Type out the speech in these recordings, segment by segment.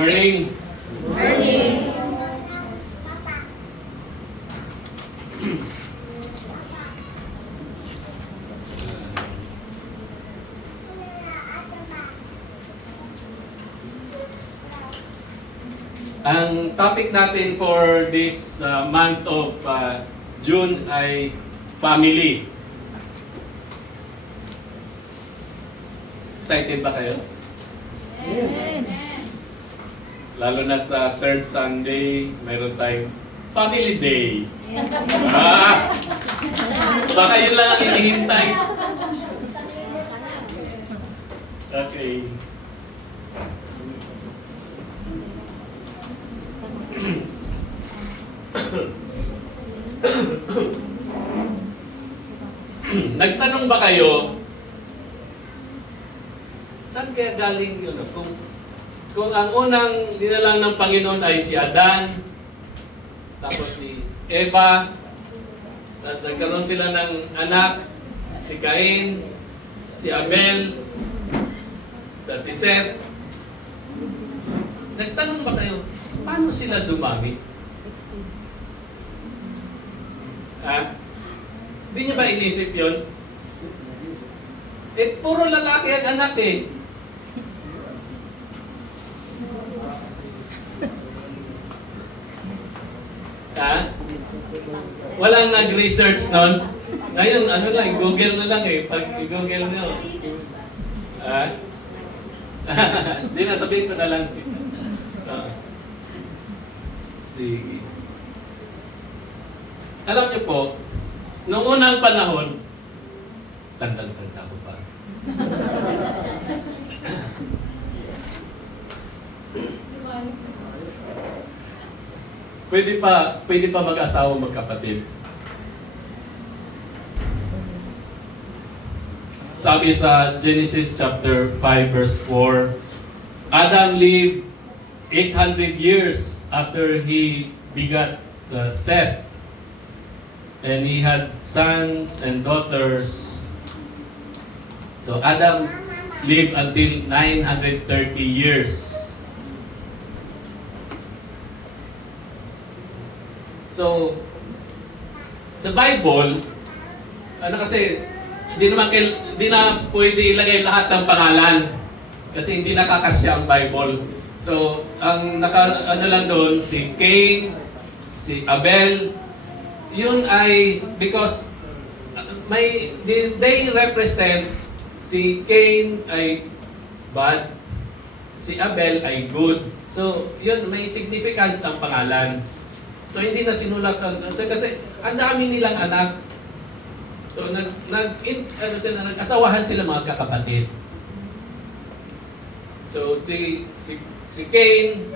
Morning. Morning. Ang topic natin for this month of June ay family. Excited ba kayo? Amen. Lalo na sa third Sunday, mayroon tayong Family Day. Baka yun lang ang hinihintay. Okay. Nagtanong ba kayo, saan kaya galing yun? Kung ang unang dinalang ng Panginoon ay si Adan, tapos si Eva, tapos nagkaroon sila ng anak, si Cain, si Abel, tapos si Seth. Nagtanong ba kayo, paano sila dumami? Hindi niyo ba inisip yun? Puro lalaki ang anak eh. Walang nag-research nun. Ngayon, ano lang, Google na lang eh. Pag i-Google nyo. Hindi na, sabihin ko na lang. Sige. Alam niyo po, noong unang panahon, tantang-tanta ko pa. Pwede pa mag-asawa magkapatid. Sabi sa Genesis chapter 5 verse 4, Adam lived 800 years after he begot Seth. And he had sons and daughters. So Adam lived until 930 years. So, sa Bible, kasi hindi na pwede ilagay lahat ng pangalan kasi hindi nakakasya ang Bible. So, ang lang doon, si Cain, si Abel, yun ay because they represent, si Cain ay bad, si Abel ay good. So, yun, may significance ang pangalan. So, hindi na sinulat kasi ang dami nilang anak. So, nag-asawahan sila mga kakapatid. So, si Cain,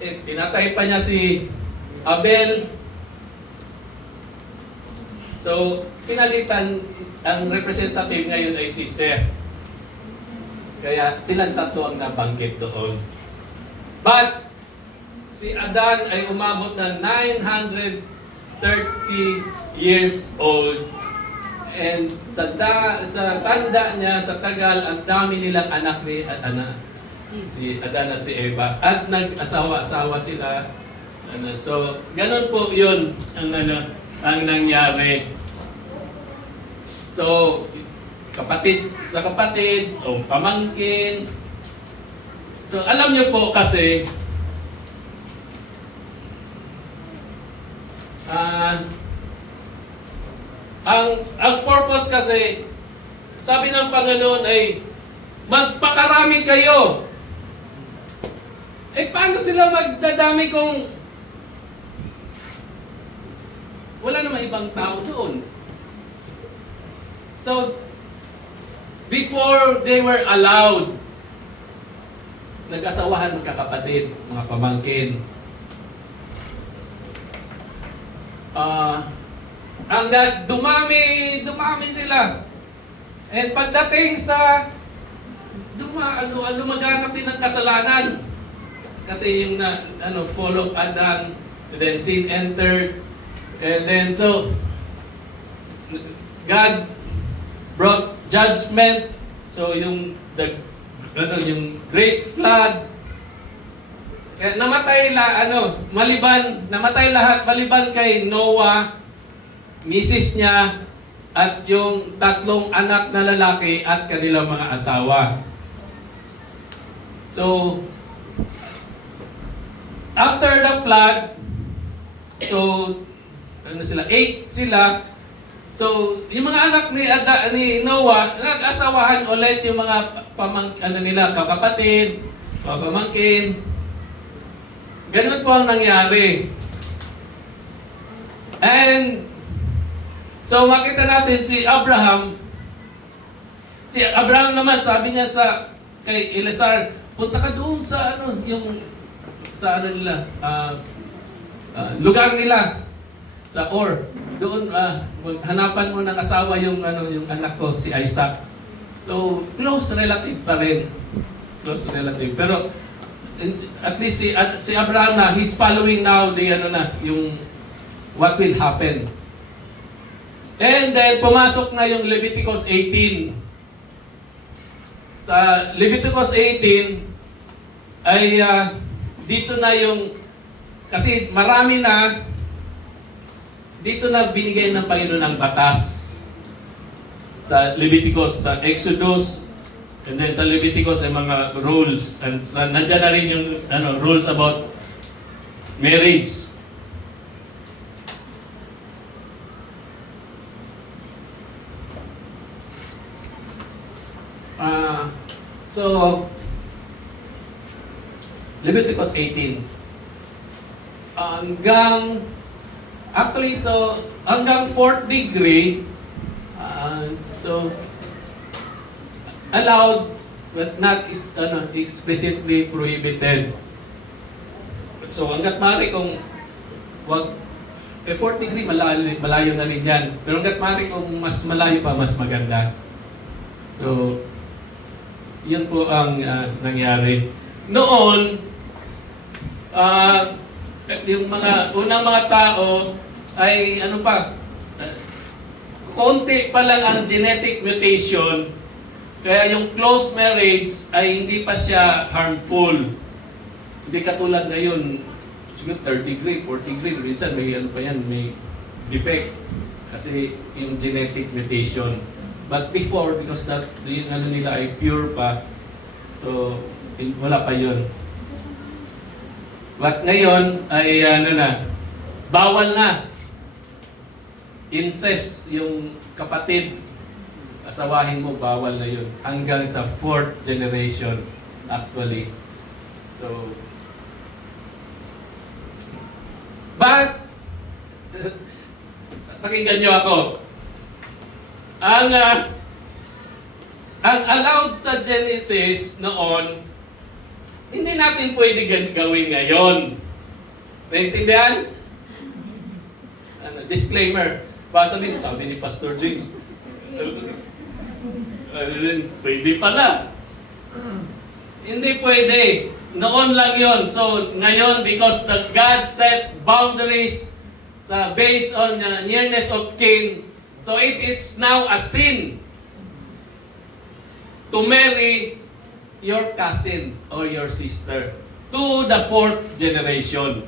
pinatay pa niya si Abel. So, pinalitan, ang representative ngayon ay si Seth. Kaya silang tatlo ang nabanggit doon. But, si Adan ay umabot ng 930 years old. And sa tanda niya, sa tagal, ang dami nilang anak ni si Adan at si Eva. At nag-asawa-asawa sila. So, ganun po yun ang nangyari. So, kapatid sa kapatid, o pamangkin. So, alam niyo po kasi, ang purpose kasi, sabi ng Panginoon ay, magpakarami kayo. Paano sila magdadami kung wala namang ibang tao doon? So, before they were allowed, nag-asawahan magkakapatid, mga pamangkin. Hanggang dumami sila. And pagdating sa lumaganap din ng kasalanan. Kasi yung fall of Adam, and then sin entered, and then so God brought judgment. So yung great flood, Kaya namatay lahat maliban kay Noah, misis niya, at yung tatlong anak na lalaki at kanilang mga asawa. So, after the flood, so, 8 sila. So, yung mga anak ni Noah, nag-asawahan ulit yung mga kakapatid, mga pamangkin. Ganun po ang nangyari. And, so makita natin si Abraham naman, sabi niya kay Elazar, punta ka doon sa lugar nila sa Ur. Doon hanapan mo ng asawa yung anak ko, si Isaac. So close relative pa rin. Close relative. Pero at least si Abraham na, he's following now yung what will happen. And then pumasok na yung Leviticus 18. Sa Leviticus 18 ay dito na kasi marami na dito na binigay ng Panginoon ang batas. Sa Leviticus, sa Exodus, and then sa Leviticus ay mga rules. And nandiyan na rin yung rules about marriage. So, Leviticus 18. Hanggang 4th degree, so, allowed but not explicitly prohibited. So, hanggat maaari kung kay 4th degree, malayo na rin yan. Pero hanggat maaari kung mas malayo pa, mas maganda. So, yun po ang nangyari. Noon, yung unang mga tao ay konti pa lang ang genetic mutation, kaya yung close marriage ay hindi pa siya harmful. Hindi katulad ngayon, siguro 3rd degree, 4th degree, minsan may defect kasi yung genetic mutation. But before, because yung nila ay pure pa, so wala pa yun. But ngayon ay bawal na. Incest, yung kapatid, asawahin mo, bawal na yun. Hanggang sa 4th generation, actually. So, but, pakinggan nyo ako. Ang allowed sa Genesis noon, hindi natin pwede gawin ngayon. Naintindihan? Disclaimer. Basta din, sabi ni Pastor James. Pwede pala. Hindi pwede. Noon lang yon. So, ngayon, because God set boundaries based on nearness of kin, so it's now a sin to marry your cousin or your sister to the 4th generation.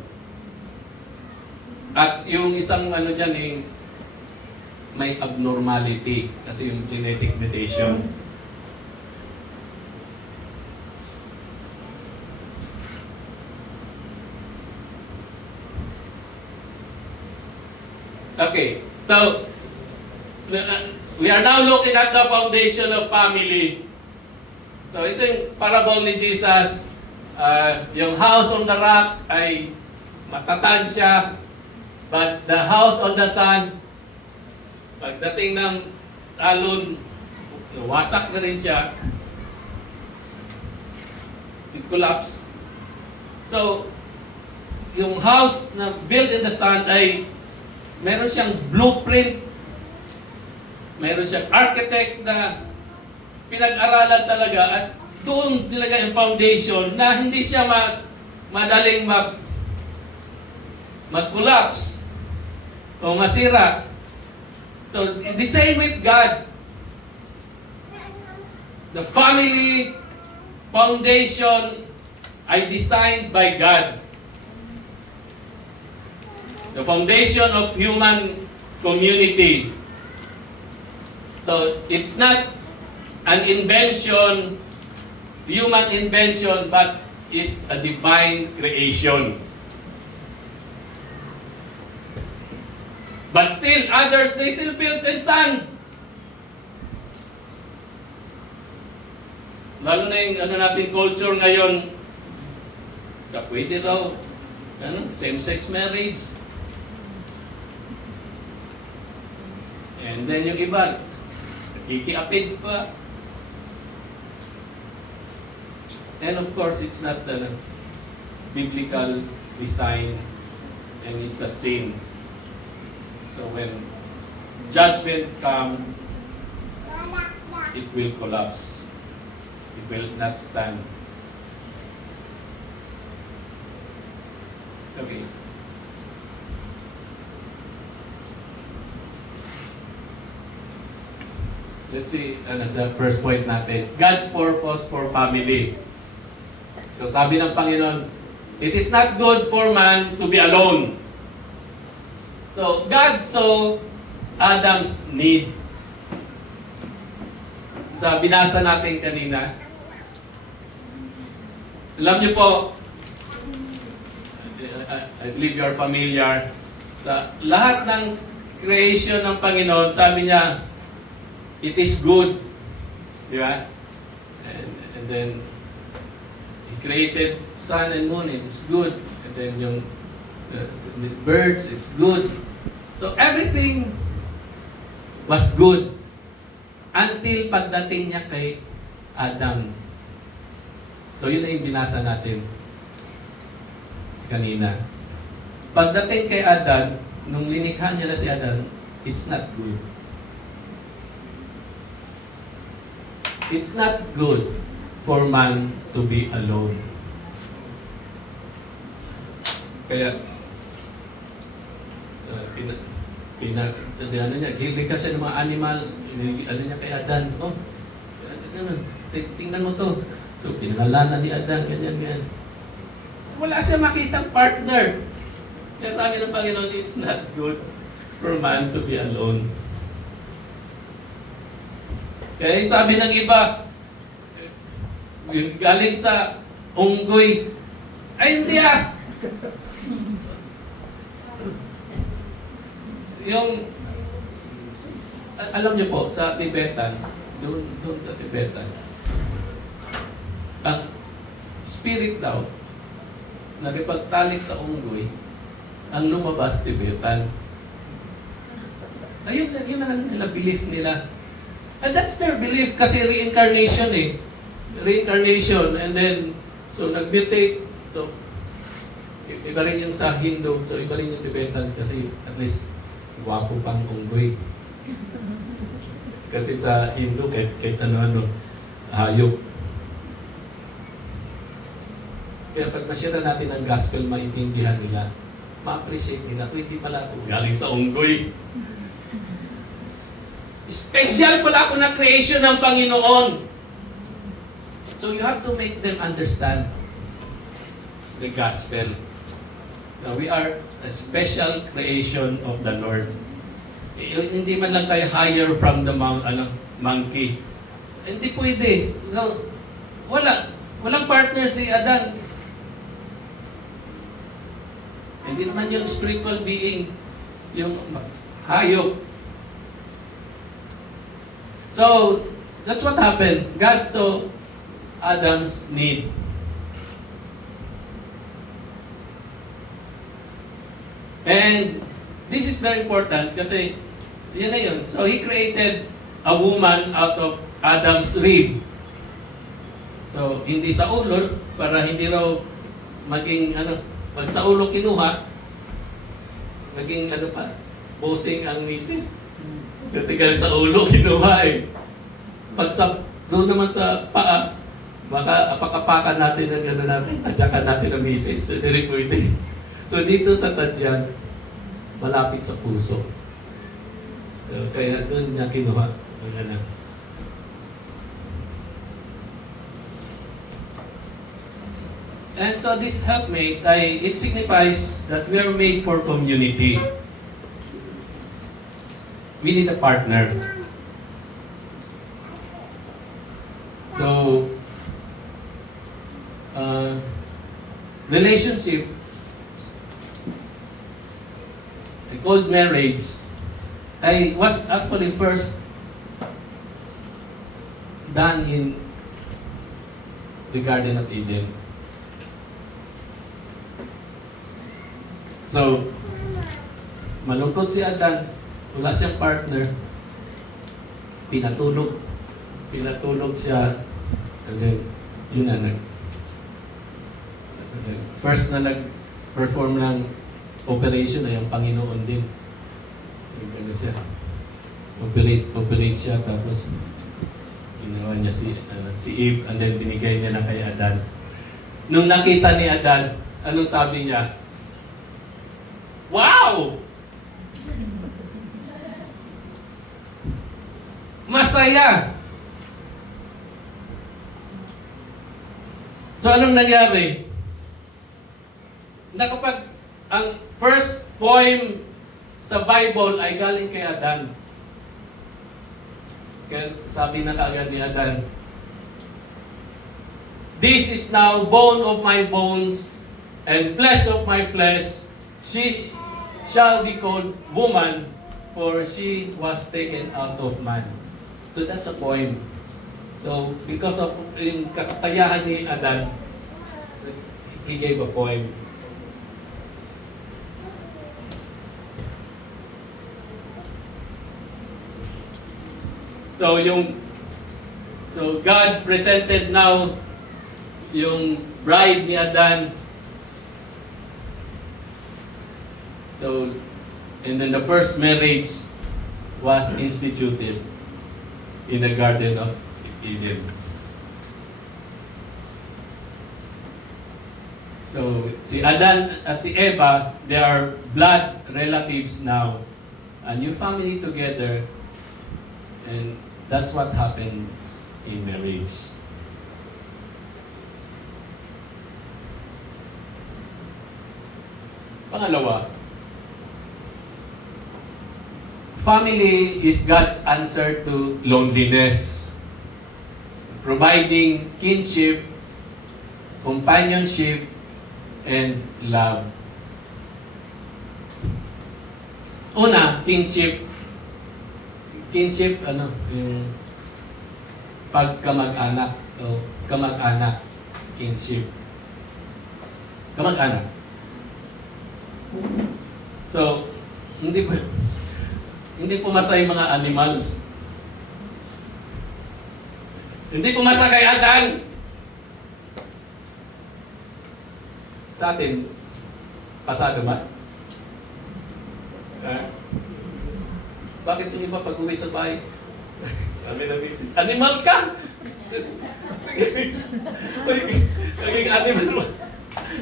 At yung isang dyan, may abnormality kasi yung genetic mutation. Okay, so we are now looking at the foundation of family. So ito yung parable ni Jesus. Yung house on the rock ay matatag siya, but the house on the sand, pagdating ng alon, wasak na rin siya. It collapsed. So, yung house na built in the sand ay meron siyang blueprint, meron siyang architect na pinag-aralan talaga at doon talaga yung foundation na hindi siya madaling mag-collapse o masira. So, the same with God. The family foundation ay designed by God. The foundation of human community. So, it's not an invention, human invention, but it's a divine creation. But still, others, they still built in sand. Lalo na yung natin culture ngayon, pwede raw, same-sex marriage. And then yung iba, nakikiapid pa. And of course, it's not the biblical design and it's a sin. So when judgment comes, it will collapse. It will not stand. Okay. Let's see, sa first point natin. God's purpose for family. So sabi ng Panginoon, it is not good for man to be alone. So God saw Adam's need. Sa binasa natin kanina, alam niyo po, I believe you're familiar, sa lahat ng creation ng Panginoon, sabi niya, it is good. Di ba? And then, He created sun and moon, it is good. And then yung birds, it's good. So everything was good until pagdating niya kay Adam. So yun na yung binasa natin kanina. Pagdating kay Adam, nung linikha niya na si Adam, it's not good. It's not good for man to be alone. Kaya, lilikha siya ng mga animals, niya kay Adan, tingnan mo to. So, pinangalanan ni Adan, ganyan. Wala siya makitang partner. Kaya sabi ng Panginoon, it's not good for man to be alone. Kaya sabi ng iba, galing sa unggoy, ay hindi yung, alam niyo po, sa Tibetans, doon sa Tibetans, ang spirit daw, nagipagtalik sa unggoy, ang lumabas Tibetan. Ayun, yun ang nila belief nila. And that's their belief kasi reincarnation Reincarnation, and then, so nag-mutate, so iba rin yung sa Hindu, so iba rin yung Tibetan kasi at least gwapo pang unggoy. Kasi sa Hindu, kahit ano-ano, hayop. Kaya pag masira natin ang gospel, maintindihan nila, ma-appreciate nila, hindi pala ako galing sa unggoy. Special pala ako na creation ng Panginoon. So you have to make them understand the gospel. Now, we are a special creation of the Lord. Hindi man lang tayo higher from the monkey. Hindi pwede. So, walang partner si Adan. Hindi naman yung spiritual being, yung hayop. So, that's what happened. God saw Adam's need. And this is very important kasi yun na yun. So He created a woman out of Adam's rib. So hindi sa ulo para hindi raw maging pag sa ulo kinuha, maging bossing ang misis. Kasi sa ulo kinuha Pag doon naman sa paa, baka apakapakan natin ang natin, tadyakan natin ang misis. Hindi pwede. So dito sa tadyan, malapit sa puso. Kaya doon niya kinuha. And so this helpmate, it signifies that we are made for community. We need a partner. So, relationship, called marriage, was actually first done in the Garden of Eden. So, malungkot si Adan, wala siyang partner, pinatulog siya, and then, yun na, first na nag-perform ng operation ay ang Panginoon din. Ano siya, operate siya, tapos ginawa niya si Eve, and then binigay niya na kay Adan. Nung nakita ni Adan, anong sabi niya? Wow! Masaya! So anong nangyari? Na kapag ang first poem sa Bible ay galing kay Adan. Kaya sabi na kaagad ni Adan, "This is now bone of my bones and flesh of my flesh. She shall be called woman, for she was taken out of man." So that's a poem. So because of yung kasayahan ni Adan, he gave a poem. So God presented now yung bride ni Adan. So, and then the first marriage was instituted in the Garden of Eden. So, si Adan at si Eva, they are blood relatives now. A new family together. And that's what happens in marriage. Pangalawa, family is God's answer to loneliness, providing kinship, companionship, and love. Una, kinship. Kinship, yung pagkamag-anak. So, kamag-anak, kinship. Kamag-anak. So, hindi pumasa yung mga animals. Hindi pumasa kay Adan. Sa atin, pasado ba? Bakit yung iba pag-uwi sa bahay? Sabi ng misis, animal ka! Naging animal.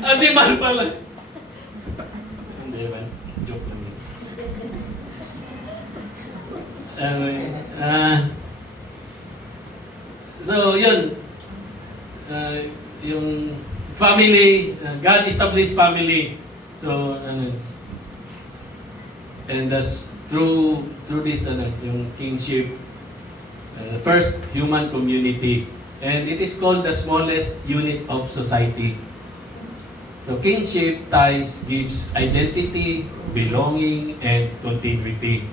Animal pala. Hindi ba? Joke lang yun. Anyway, so yun. Yung family, God established family. So, and that's through this yung kingship, first human community, and it is called the smallest unit of society. So kinship ties gives identity, belonging, and continuity.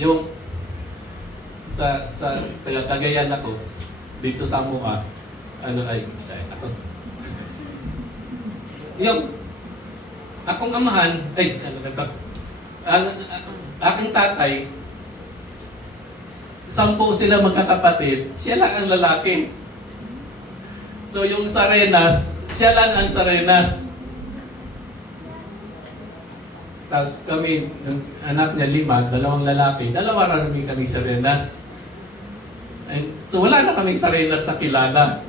Yung sa Cagayan ako dito sa Mua, yung akong amahan, ang aking tatay, 10 sila magkakapatid, siya lang ang lalaki. So yung Sarenas, siya lang ang Sarenas. Tapos kami, anak niya 5, 2 lalaki, 2 rin kami Sarenas. And, so wala na kaming Sarenas na kilala.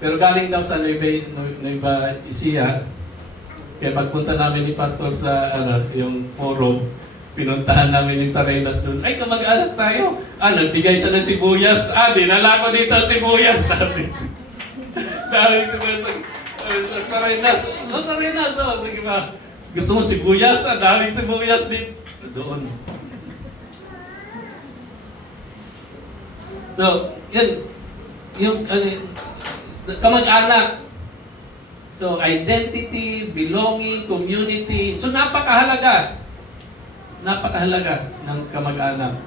Pero galing daw sa Nueva Ecija, kaya pagpunta namin ni Pastor sa yung forum, Pinuntahan namin yung Sarenas doon. Ay, kamag-anak tayo. Nagbigay siya ng sibuyas. Dinala ko dito sibuyas. Dahil sibuyas. Sarenas. Sarenas. Sige ba. Gusto mo sibuyas? Dahil sibuyas din. Doon. So, yun. Yung kamag-anak. So, identity, belonging, community. So, napakahalaga. Napakahalaga ng kamag-anak.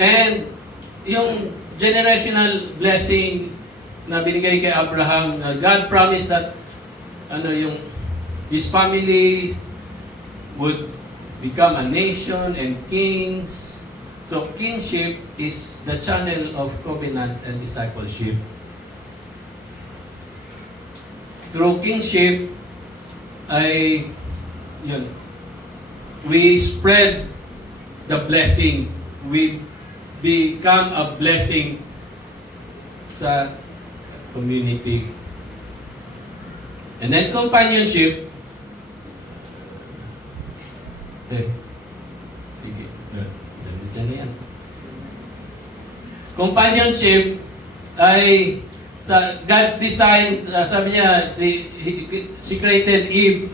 And yung generational blessing na binigay kay Abraham, God promised that his family would become a nation and kings. So kingship is the channel of covenant and discipleship. Through kingship, we spread the blessing. We become a blessing sa community. And then companionship. Sige. Diyan na yan. Companionship ay sa God's design, sabi niya, she created Eve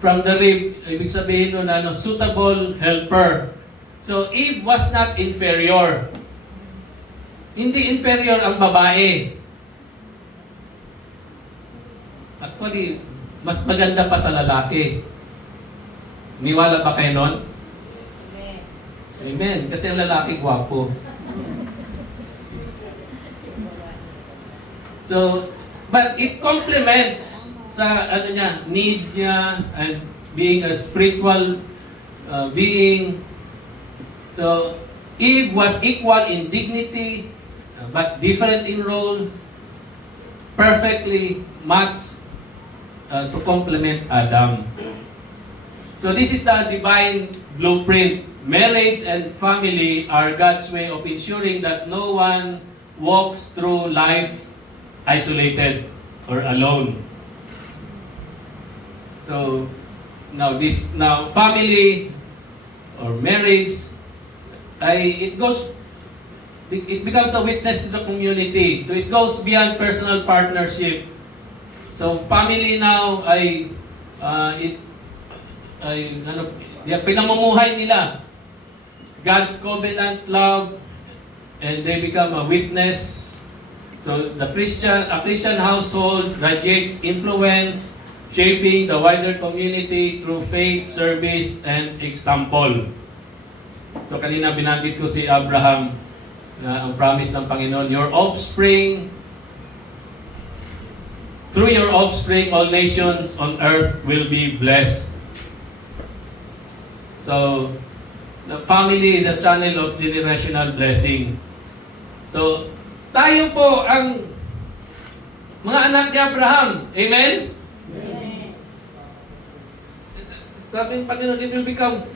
from the rib, ibig sabihin nun, suitable helper. So, Eve was not inferior. Hindi inferior ang babae. Actually, mas maganda pa sa lalaki. Niwala ba kayo nun? Amen. Kasi ang lalaki gwapo. So, but it complements sa needs niya and being a spiritual being. So, Eve was equal in dignity, but different in role, perfectly matched to complement Adam. So, this is the divine blueprint. Marriage and family are God's way of ensuring that no one walks through life isolated or alone. So now family or marriage, it becomes a witness to the community. So it goes beyond personal partnership. So family now pinamumuhay nila God's covenant love, and they become a witness. So a Christian household radiates influence, shaping the wider community through faith, service, and example. So kanina binanggit ko si Abraham, ang promise ng Panginoon, through your offspring, all nations on earth will be blessed. So, the family is a channel of generational blessing. So, tayo po ang mga anak ni Abraham. Amen? Amen. Sabi ng Panginoon, it will become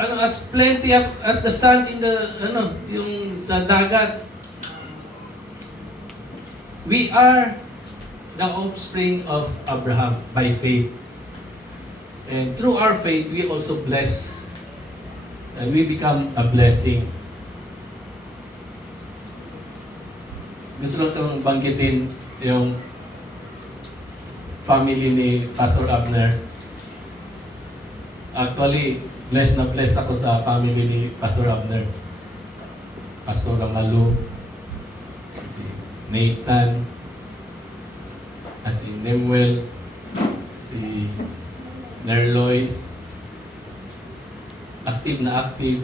as plenty as the sun in the yung sa dagat. We are the offspring of Abraham by faith. And through our faith, we also bless and we become a blessing. Gusto ko itong banggitin yung family ni Pastor Abner. Actually, blessed ako sa family ni Pastor Abner. Pastor Amalu, si Nathan, si Nemuel, si Nerlois. Active na active.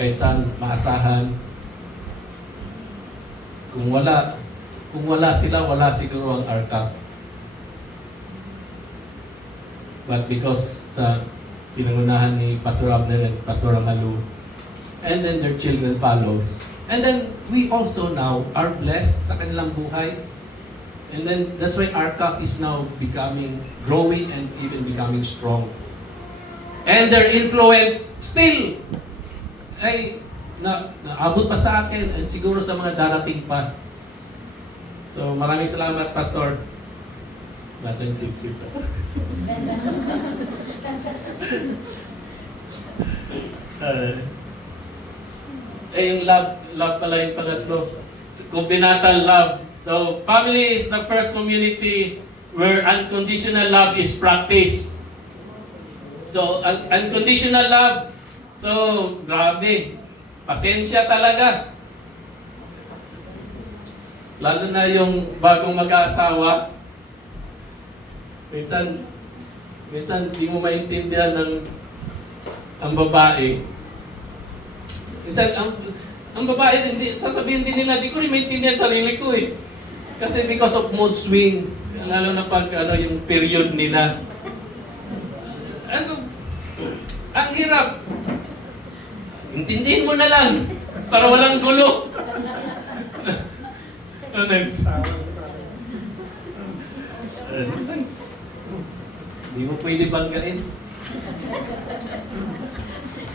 Kahit saan maasahan. Kung wala sila, wala siguro ang RCAF. But because sa pinangunahan ni Pastor Abner and Pastor Amalu, and then their children follows. And then we also now are blessed sa kanilang buhay. And then that's why RCAF is now growing and even becoming strong. And their influence still ay naabot pa sa akin and siguro sa mga darating pa. So maraming salamat, Pastor. Batsang sip-sip pa. Yung love pala yung pangatlo. Covenantal love. So, family is the first community where unconditional love is practiced. So, unconditional love. So, grabe. Pasensya talaga. Lalo na yung bagong mag-aasawa. Minsan di mo maintindihan ang babae. Minsan, ang babae, sasabihin din nila, di ko rin maintindihan sarili ko eh. Kasi because of mood swing, lalo na pag yung period nila. So, ang hirap. Intindihin mo na lang para walang gulo. Next. Di mo pwede banggain.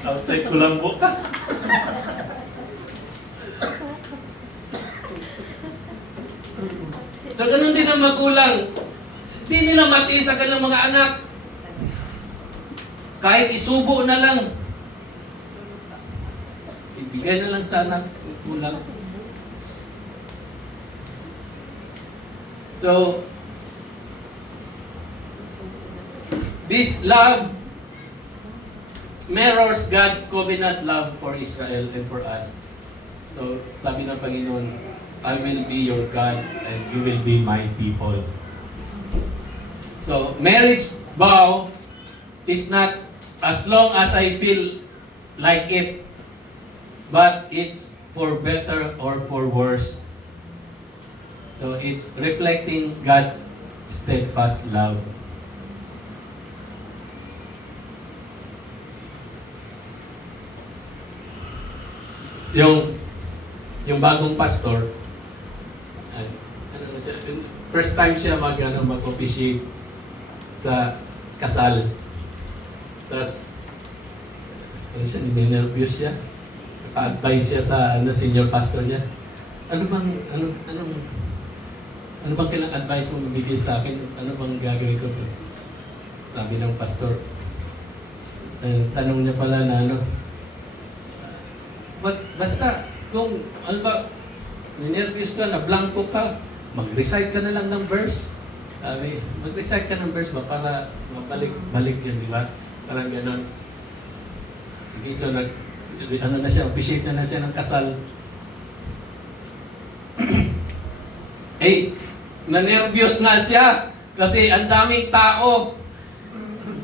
Outside Kulambo ka. So, ganun din ang magulang. Hindi nila matiis sa kanilang mga anak. Kahit isubo na lang. Ibigay na lang sa anak. Kulang. So, this love mirrors God's covenant love for Israel and for us. So, sabi ng Panginoon, I will be your God and you will be my people. So, marriage vow is not as long as I feel like it, but it's for better or for worse. So, it's reflecting God's steadfast love. Yung bagong pastor, first time siya mag-officiate sa kasal. Tapos, nervous siya. Pa-advise siya sa senior pastor niya. Ano bang kailang advice mo mabigay sa akin? Ano bang gagawin ko? Sabi ng pastor, tanong niya pala na basta, kung, nervous ka, na blanco ka, mag-recite ka na lang ng verse. Sabi, mag-recite ka ng verse ba para mabalik yun, di ba? Parang ganon. Sige, so na siya, officiate na siya ng kasal. Na-nervyos na siya kasi ang daming tao.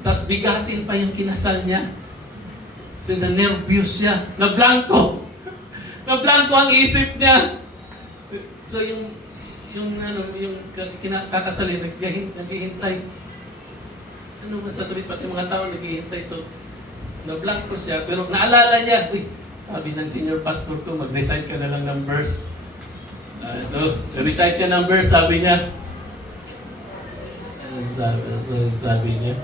Tapos bigatin pa yung kinasal niya. So na-nervyos siya, na-blanco. Na-blanco ang isip niya. So yung kinakasalin, naghihintay. Ano man sasabihin pati mga tao naghihintay. So, na-blanco siya. Pero naalala niya, sabi ng senior pastor ko, mag-recite ka na lang ng verse. So, recite siya ng verse, sabi niya. Sabi niya,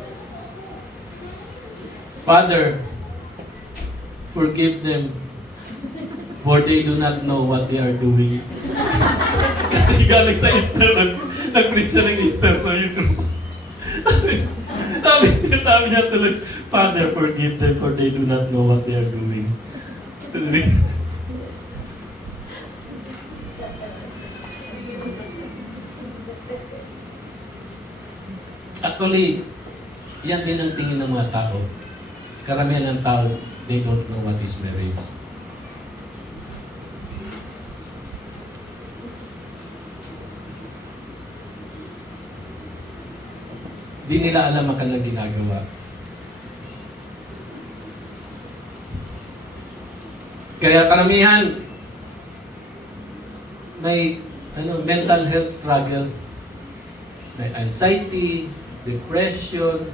Father, forgive them, for they do not know what they are doing. Kasi galing sa Easter, nag-preach siya ng Easter, so yun. sabi niya tuloy, Father, forgive them, for they do not know what they are doing. Actually, yan din ang tingin ng mga tao. Karamihan ng tao, they don't know what is marriage. Di nila alam ang kanilang ginagawa. Kaya karamihan may mental health struggle, may anxiety, depression,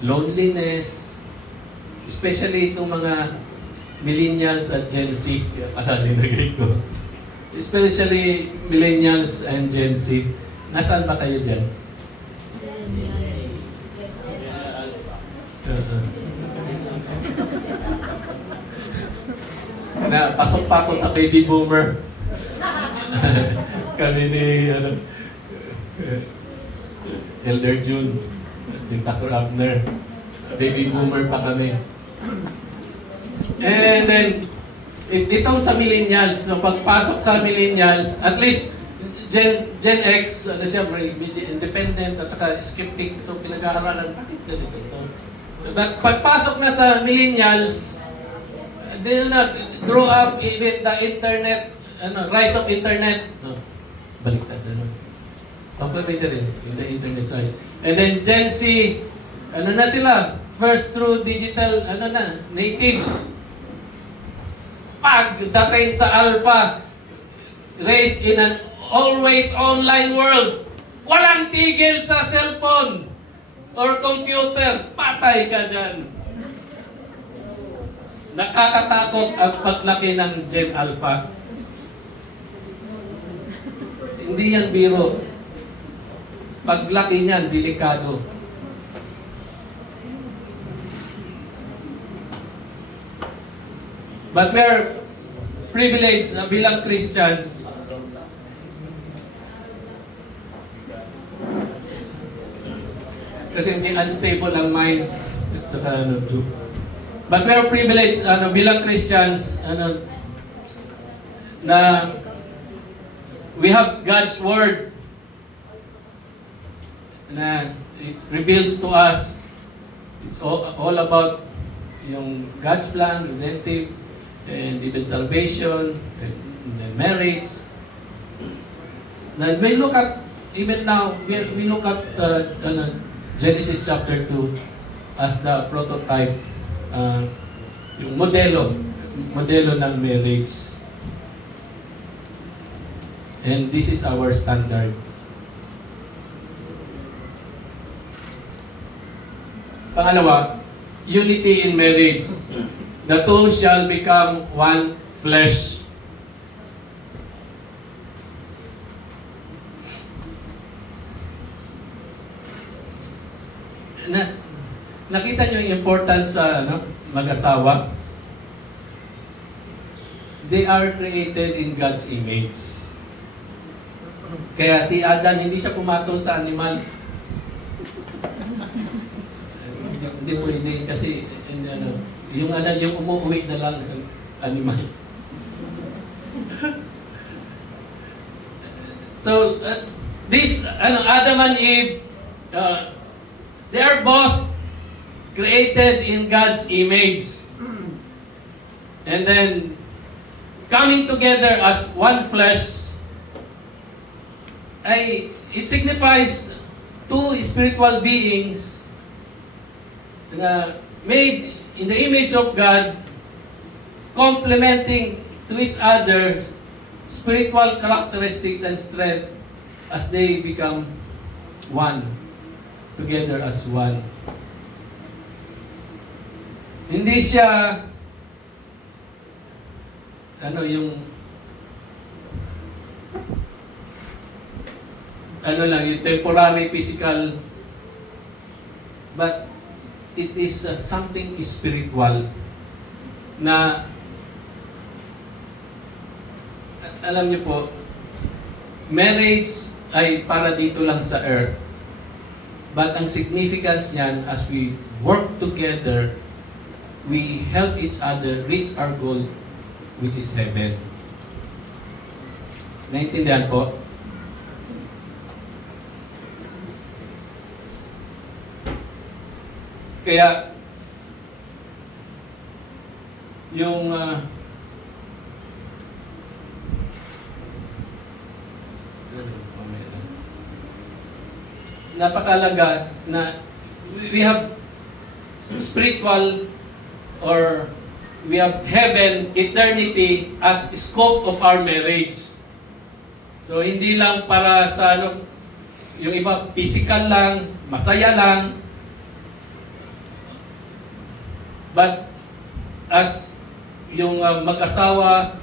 loneliness, especially itong mga millennials at Gen Z, kaya pala nilagay ko. Especially millennials and Gen Z. Nasaan ba kayo dyan? Na pasok pa ako sa baby boomer. kami ni Elder June at si Pastor Abner. Baby boomer pa kami. And then, itong sa millennials, no, pagpasok sa millennials, at least Gen X, ano siya, medyo independent at saka skeptic, so pinag-aaralan, bakit ganito? So, but pagpasok na sa millennials, they will not grow up with the internet, rise of internet. So, baliktad, Papapita rin, in the internet rise. And then Gen Z, na sila? First through digital, natives. Pagdating sa alpha, raised in an always online world. Walang tigil sa cellphone or computer. Patay ka dyan. Nakakatakot ang paglaki ng Gen Alpha. Hindi yan biro. Paglaki niyan, delikado. But we're privileged bilang Christian. Kasi hindi unstable ang mind. At saka But we're privileged bilang Christians na we have God's Word na it reveals to us. It's all about yung God's plan, redemptive, and even salvation, and marriage. And we look at, even now, we look at Genesis chapter 2 as the prototype, yung modelo ng marriage. And this is our standard. Pangalawa, unity in marriage. The two shall become one flesh. Nakita niyo yung importance sa mag-asawa? They are created in God's image. Kaya si Adam, hindi siya pumatol sa animal. Hindi pwede kasi yung umuwi na lang ng animal. So this Adam and Eve, they are both created in God's image, and then coming together as one flesh. It signifies two spiritual beings made in the image of God, complementing to each other spiritual characteristics and strength as they become one, together as one. Hindi siya yung temporary physical, but it is something spiritual na alam niyo po, marriage ay para dito lang sa earth, but ang significance niyan, as we work together, we help each other reach our goal, which is heaven. Naintindihan po? Kaya, yung napakalaga na we have spiritual or we have heaven, eternity as scope of our marriage. So hindi lang para sa yung iba physical lang, masaya lang, but as yung mag-asawa,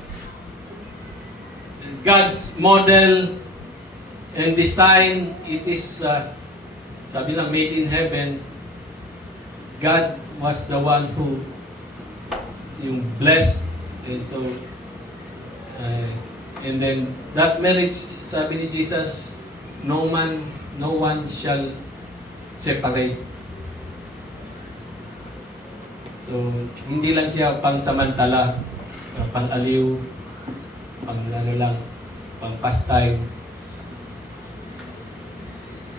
God's model and design, it is sabi lang made in heaven. God was the one who yung blessed, and so And then, that marriage, sabi ni Jesus, no one shall separate. So, hindi lang siya pang samantala, pang aliw, pang ano lang, pang pastime.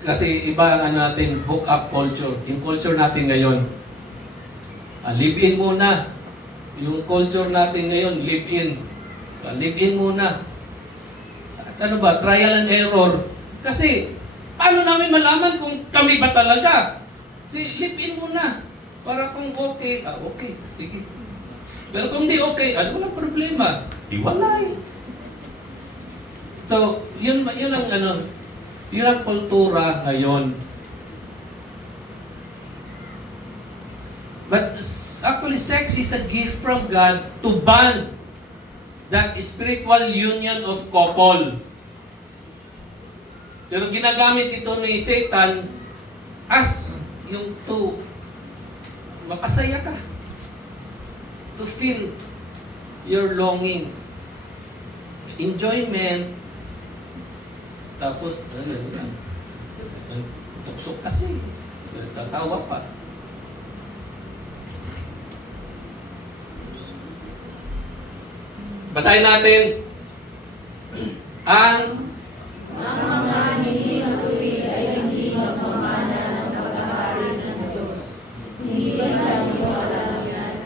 Kasi iba ang ano natin, hook up culture. Yung culture natin ngayon, live-in muna. Yung culture natin ngayon, live-in. Live-in muna. At ano ba, trial and error. Kasi, paano namin malaman kung kami ba talaga? Live-in muna. Para kung okay, okay, sige. Pero kung di okay, walang problema. Iwalay. So, yun ang ano, yun ang kultura ngayon. But actually, sex is a gift from God to bond that spiritual union of couple. Pero ginagamit ito ni Satan as yung to mapasaya ka. To feel your longing. Enjoyment. Tapos, tuksok kasi. Tatawa pa. Basahin natin. Ang mga hinihintui ay hindi magmamana ng paghahari ng Diyos. Hindi lang iwalalayan.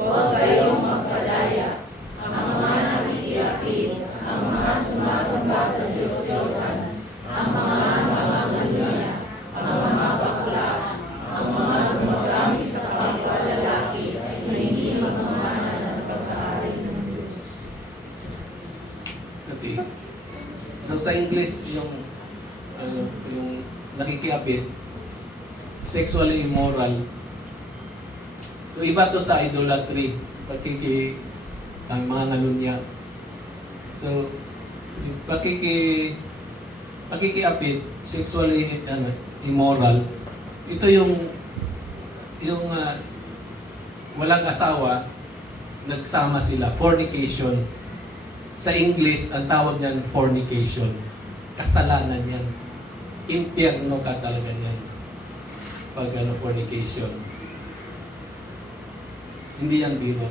Huwag kayong magpadaya. Ang mga nakikiapid, ang mga sumasamba sa Diyos-Diyosan, ang mga namamanlunya, ang mga bakla, ang mga gumagamit sa kapwa-lalaki ay hindi magmamana ng paghahari ng Diyos. okay. So sa English, yung nakikiapid, sexually immoral. So iba to sa idolatry, ang mga ngalunya. So yung pakikiapid, sexually immoral, ito yung walang asawa, nagsama sila, fornication. Sa English, ang tawag niyan fornication. Kasalanan yan. Impyerno ka talaga yan. Pag fornication. Hindi yan biro.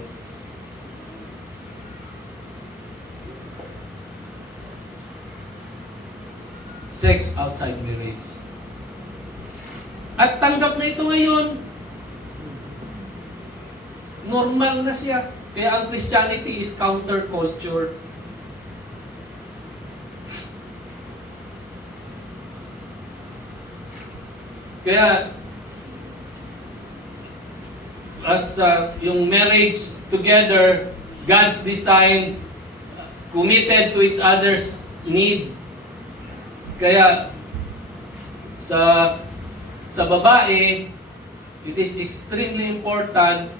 Sex outside marriage. At tanggap na ito ngayon. Normal na siya. Kaya ang Christianity is counterculture. Kaya, as yung marriage together, God's design, committed to each other's need. Kaya, sa babae, it is extremely important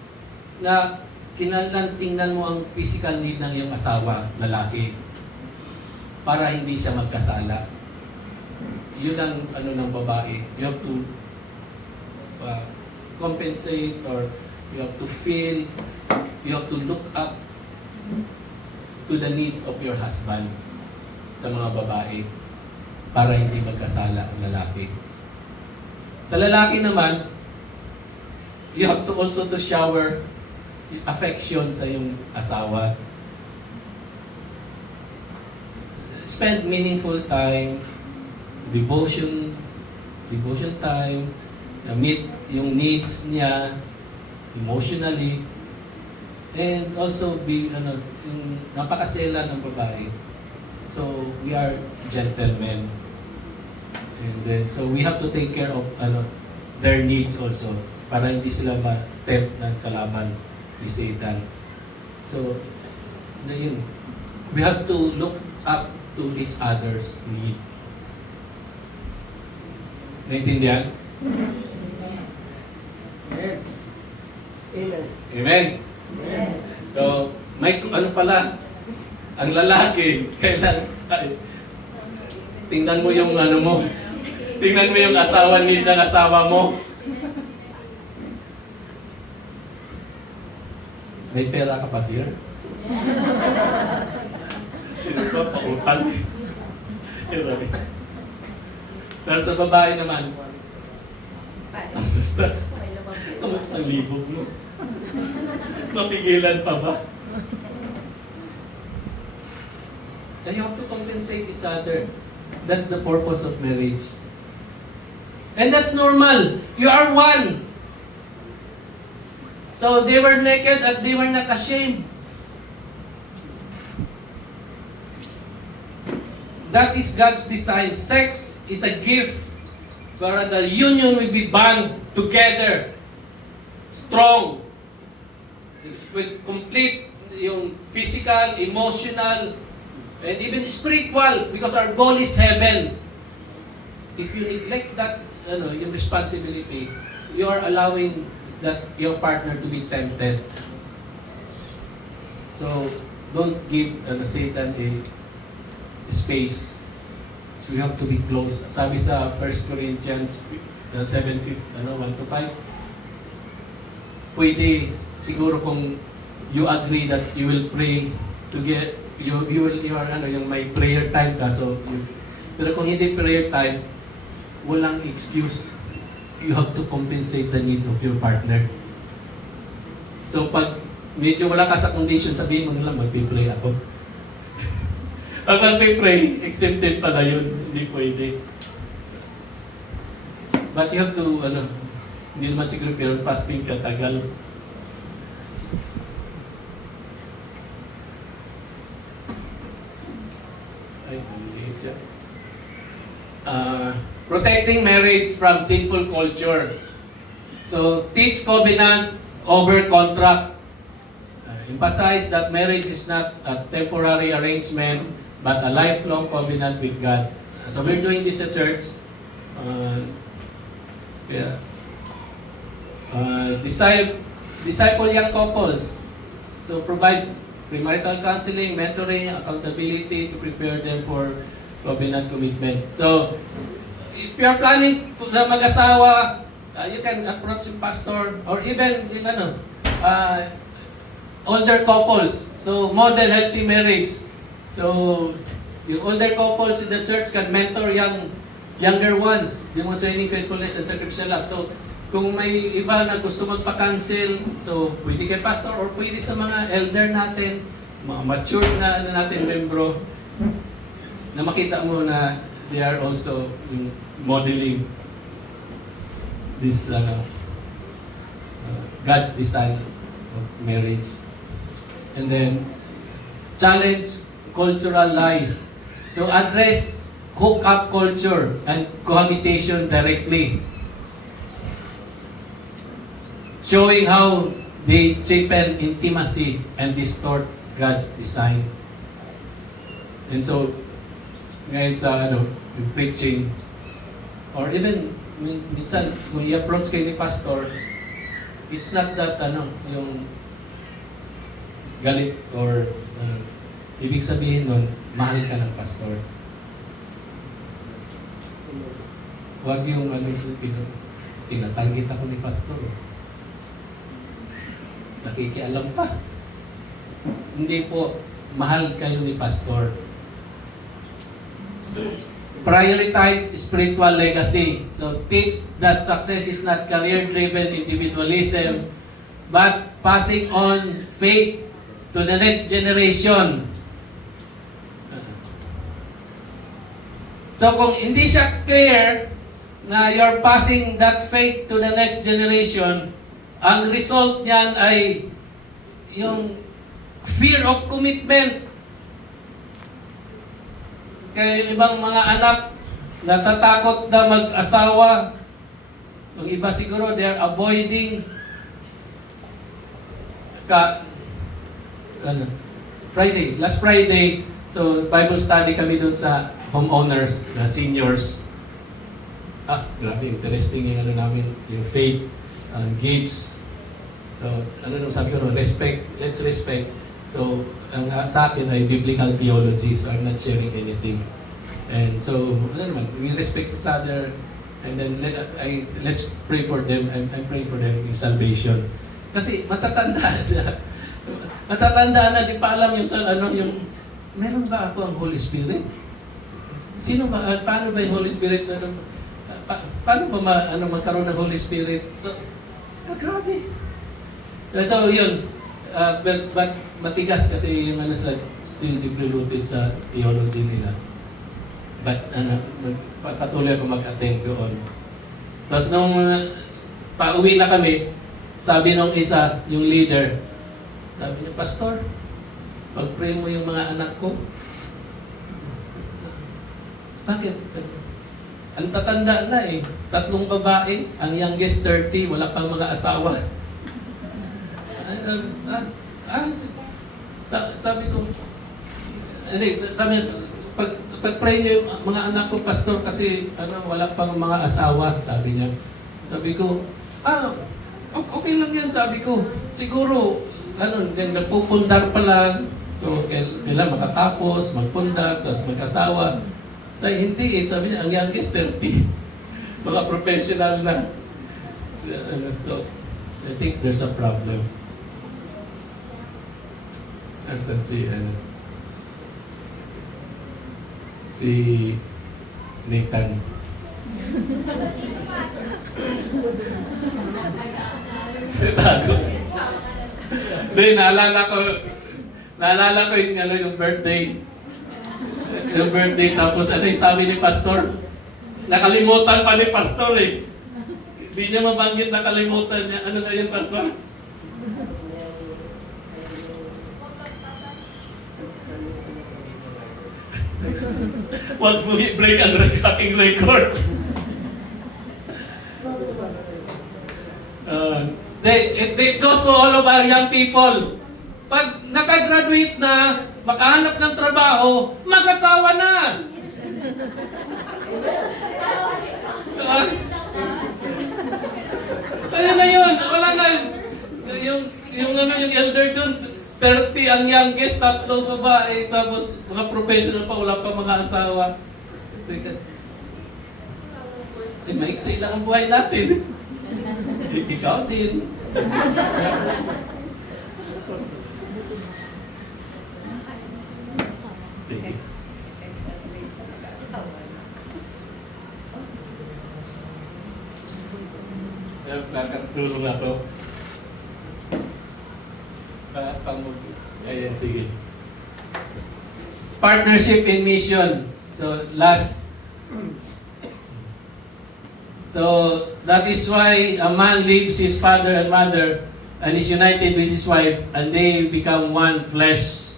na tingnan mo ang physical need ng iyong asawa, lalaki, para hindi siya magkasala. Yun ang ng babae. You have to compensate, or you have to feel, you have to look up to the needs of your husband sa mga babae para hindi magkasala ang lalaki. Sa lalaki naman, you have to also to shower affection sa iyong asawa. Spend meaningful time, devotion time, meet yung needs niya emotionally, and also be yung napakasela ng babae. So we are gentlemen, and then so we have to take care of their needs also, para hindi sila ma-tempt ng kalaban ni Satan. So yun, we have to look up to each other's need. Naintindihan? Amen. Amen. Amen? So, may pala, ang lalaki, tingnan mo yung mo, tingnan mo yung asawa ng asawa mo. May pera ka pa, dear? Iba pa utang. Pero sa babae naman, kamusta? Kamusta ang libog mo? Mapigilan pa ba? And you have to compensate each other. That's the purpose of marriage. And that's normal. You are one. So they were naked and they were not ashamed. That is God's design. Sex is a gift where the union will be bound together. Strong. It will complete yung physical, emotional, and even spiritual because our goal is heaven. If you neglect that, yung responsibility, you are allowing that your partner to be tempted. So, don't give Satan a space. So, you have to be close. Sabi sa 1 Corinthians 7:1-5, pwede siguro kung you agree that you will pray to get you are yung may prayer time ka, pero kung hindi prayer time, walang excuse. You have to compensate the need of your partner. So pag medyo wala ka sa condition, sabihin mo nila magpi-pray ako. Pag magpi-pray, exempted pala yun, hindi pwede. But you have to hindi naman siguro pero fasting ka tagal. Protecting marriage from sinful culture. So, teach covenant over contract. Emphasize that marriage is not a temporary arrangement, but a lifelong covenant with God. So, we're doing this at church. Disciple young couples. So, provide premarital counseling, mentoring, accountability to prepare them for covenant commitment. So, if you're planning na mag-asawa, you can approach yung pastor or even yung older couples. So, model healthy marriage. So, yung older couples in the church can mentor younger ones, demonstrating faithfulness and sacrificial love. So, kung may iba na gusto magpa-cancel, so pwede kay pastor or pwede sa mga elder natin, mga mature na natin membro, na makita mo na they are also modeling this God's design of marriage. And then, challenge cultural lies. So, address hookup culture and cohabitation directly. Showing how they cheapen intimacy and distort God's design. And so, ngayon sa yung preaching, or even minsan kung i-approach kayo ni pastor, it's not that yung galit or ibig sabihin nun, mahal ka ng pastor. Huwag yung tinatarget ako ni pastor. Nakikialam pa. Hindi po, mahal kayo ni pastor. Prioritize spiritual legacy. So, teach that success is not career-driven individualism, but passing on faith to the next generation. So, kung hindi siya clear na you're passing that faith to the next generation, ang result niyan ay yung fear of commitment. Kaya ibang mga anak natatakot na mag-asawa. Yung iba siguro, they are avoiding last Friday, so Bible study kami dun sa homeowners, na seniors. Grabe, interesting yung namin, yung faith, gifts. So, sabi ko, respect, let's respect. So, ang sa akin ay biblical theology, so I'm not sharing anything. And so, we respect each other, and then let's pray for them, and pray for them in salvation. Kasi matatanda na, di pa alam yung meron ba ako ang Holy Spirit? Sino ba, paano ba yung Holy Spirit? Paano ba magkaroon ng Holy Spirit? So, grabe. So, yun. But matigas kasi yung still deeply rooted sa theology nila. But patuloy ako mag-attend doon. Tapos nung pauwi na kami, sabi nung isa, yung leader, sabi niya, Pastor, pag-pray mo yung mga anak ko. Bakit? Ang tatanda na eh. 3 babae, ang youngest 30, wala pang mga asawa. Sabi ko, sabi niya, pag-pray niyo yung mga anak ko, Pastor, kasi wala pang mga asawa, sabi niya. Sabi ko, okay lang yan, sabi ko. Siguro, nagpupundar pa lang. So, kailan makatapos, magpundar, tapos mag-asawa. Hindi sabi niya, ang youngest 30. Mga professional na. So, I think there's a problem. Asan si Nathan. Bago. Hindi, naalala ko yung birthday. Yung birthday, tapos yung sabi ni Pastor? Nakalimutan pa ni Pastor eh. Hindi niya mabanggit, nakalimutan niya. Ano nga yun, Pastor? Huwag mo i-break ang aking record. It goes to all of our young people. Pag nakagraduate na, makahanap ng trabaho, mag-asawa na. Ayun na yun. Wala na. Yung elder dun, 30 ang youngest, 3 babae, tapos mga professional pa, wala pa mga asawa. Maiksi lang ang buhay natin. Ikaw din. Sige. Kakatulong ako. Ayan, sige. Partnership in mission. So, that is why a man leaves his father and mother and is united with his wife and they become one flesh.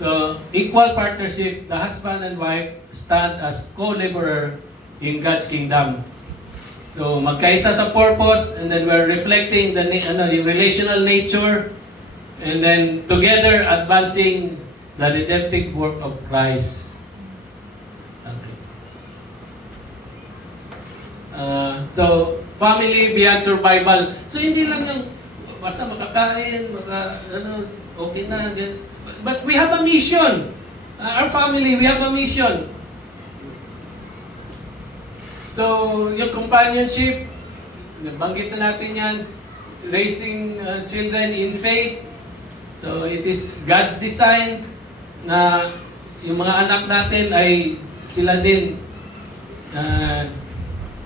So, equal partnership, the husband and wife stand as co-laborer in God's kingdom. So, magkaisa sa purpose, and then we're reflecting the relational nature, and then together advancing the redemptive work of Christ. Okay. So, family beyond survival. So, hindi lang yung basta makakain, okay na. But we have a mission. Our family, we have a mission. So, yung companionship, nabanggit na natin yan, raising children in faith. So, it is God's design na yung mga anak natin ay sila din,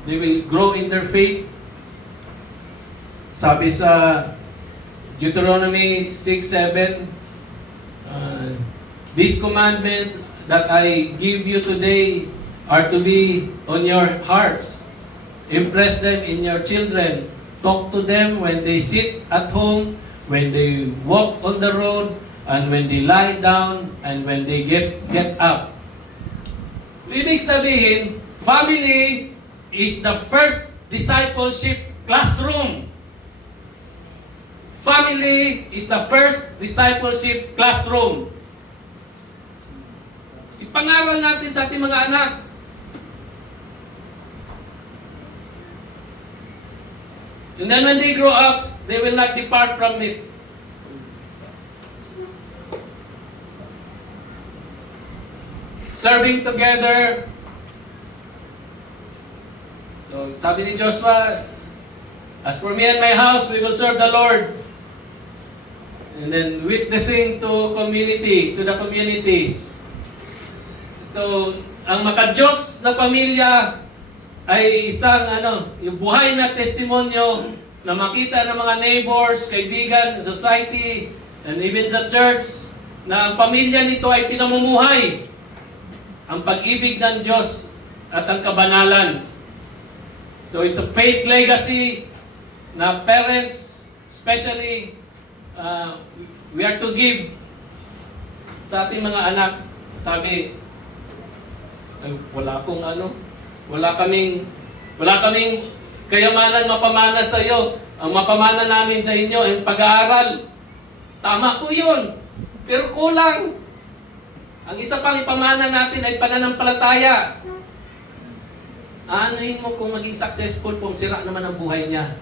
they will grow in their faith. Sabi sa Deuteronomy 6:7, these commandments that I give you today are to be on your hearts. Impress them in your children. Talk to them when they sit at home, when they walk on the road, and when they lie down, and when they get up. Ibig sabihin, family is the first discipleship classroom. Family is the first discipleship classroom. Ipangaral natin sa ating mga anak. And then when they grow up, they will not depart from it. Serving together. So, sabi ni Joshua, as for me and my house, we will serve the Lord. And then witnessing to the community. So, ang makadiyos na pamilya ay isang yung buhay na testimonyo na makita ng mga neighbors, kaibigan, society, and even sa church, na ang pamilya nito ay pinamumuhay ang pag-ibig ng Diyos at ang kabanalan. So it's a faith legacy na parents, especially, we are to give sa ating mga anak. Sabi, ay, wala kaming kayamanan mapamana sa iyo. Ang mapamana namin sa inyo ay pag-aaral. Tama po yun. Pero kulang. Ang isa pang ipamana natin ay pananampalataya. Aanuhin mo kung maging successful kung sira naman ang buhay niya.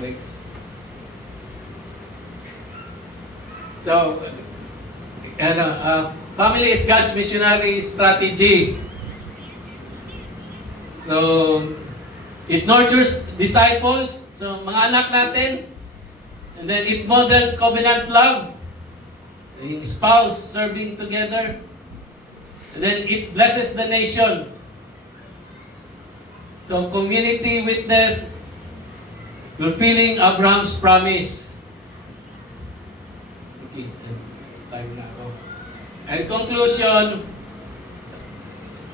Next. So, family is God's missionary strategy. So, it nurtures disciples, so mga anak natin, and then it models covenant love, yung spouse serving together, and then it blesses the nation. So, community witness, fulfilling Abraham's promise. Okay, time na ako. And conclusion,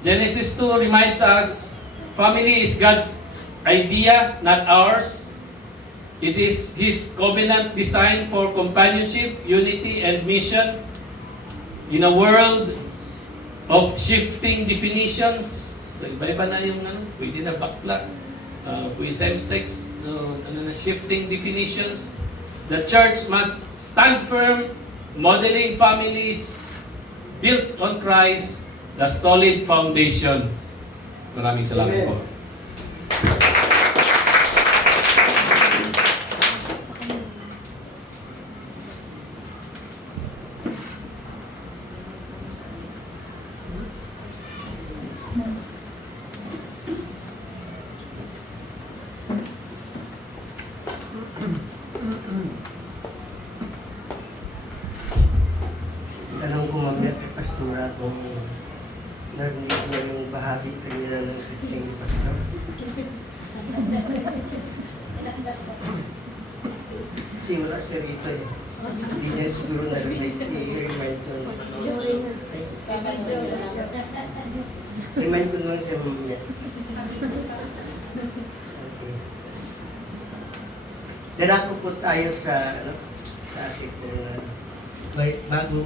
Genesis 2 reminds us, family is God's idea, not ours. It is His covenant design for companionship, unity, and mission. In a world of shifting definitions, so iba-iba na yung pwede na bakla, pwede same-sex, so shifting definitions. The church must stand firm, modeling families built on Christ, the solid foundation. Maraming salamat po. Tanong ko mamaya kay Pastora kung narinig niya yung bahagi kanina ng preaching ni Pastor. Kasi wala siya rito eh. Hindi niya siguro narinig. I-remind ko. Remind ko naman siya mamaya. Okay. Darako po tayo sa ating bago